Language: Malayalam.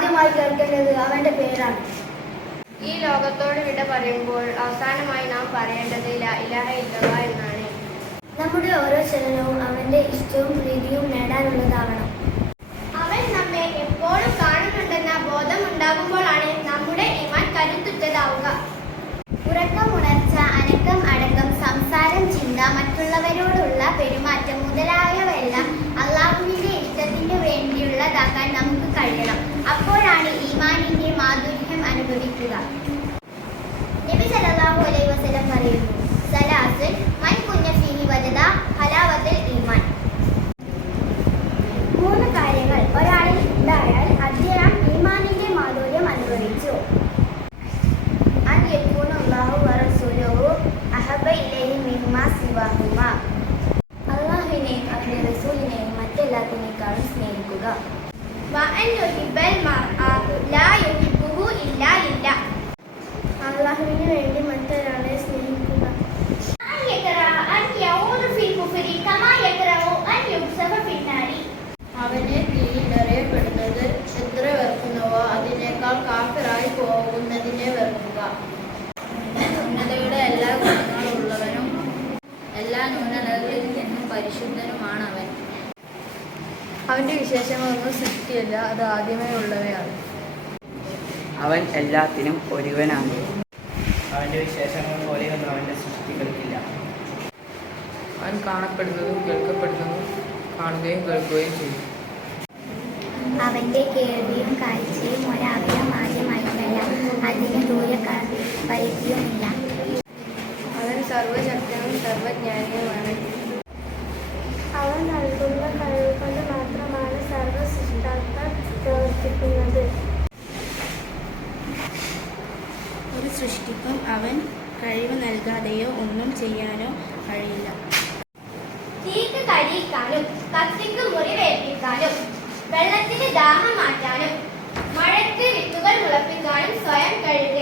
ആദ്യമായി കേൾക്കേണ്ടത് അവന്റെ പേരാണ്. ഈ ലോകത്തോട് വിട പറയുമ്പോൾ അവസാനമായി നാം പറയേണ്ടത് ഇലാഹ ഇല്ലല്ലാ എന്നാണ്. നമ്മുടെ ഓരോ ചലനവും അവന്റെ ഇഷ്ടവും പ്രീതിയും നേടാനുള്ളതാവണം. അവൻ നമ്മെ എപ്പോഴും കാണുന്നുണ്ടെന്ന ബോധം ഉണ്ടാകുമ്പോഴാണ് നമ്മുടെ ഇമാൻ കരുത്തുറ്റതാവുക. ഉറക്കമുണർച്ച അനക്കം അടക്കം സംസാരം ചിന്ത മറ്റുള്ളവരോടുള്ള പെരുമാറ്റം മുതലായവയെല്ലാം അള്ളാഹുവിന്റെ ഇഷ്ടത്തിനു വേണ്ടിയുള്ളതാക്കാൻ നമുക്ക് കഴിയണം സ്നേഹിക്കുക. അള്ളാഹുവിന് വേണ്ടി അവനെ കീഴിലറിയപ്പെടുന്നത് എത്ര വെറുക്കുന്നുവോ അതിനേക്കാൾ കാഫിറായി പോകുന്നതിനെ വെറുക്കുക. ഉന്നതയുടെ എല്ലാ ഗുണങ്ങളുള്ളവനും എല്ലാ ന്യൂനതകളിൽ നിന്നും പരിശുദ്ധനുമാണ് അവൻ അവന്റെ വിശേഷങ്ങളൊന്നും സൃഷ്ടിയല്ല അത് ആദ്യമേ ഉള്ളവയാണ്. അവൻ എല്ലാത്തിനും ഒരുവനാണ്. അവന്റെ വിശേഷങ്ങൾ പോലെയൊന്നും അവന്റെ സൃഷ്ടികൾക്കില്ല. അവൻ കാണപ്പെടുന്നതും കേൾക്കപ്പെടുന്നതും കാണുകയും കേൾക്കുകയും ചെയ്യും. അവന്റെ കേൾവിയും കാഴ്ചയും ഒരാഗ്രഹം ആദ്യമായിട്ടല്ല. അതിന് ദൂരെ പരിധിയുമില്ല സൃഷ്ടിക്കും. അവൻ കഴിവ് നൽകാതെയോ ഒന്നും ചെയ്യാനോ കഴിയില്ല. തീക്ക് കഴിയിക്കാനും കത്തിക്ക് മുറിവേൽപ്പിക്കാനും വെള്ളത്തിന് ദാഹം മാറ്റാനും മഴയ്ക്ക് വിത്തുകൾ മുളപ്പിക്കാനും സ്വയം കഴിയുകയില്ല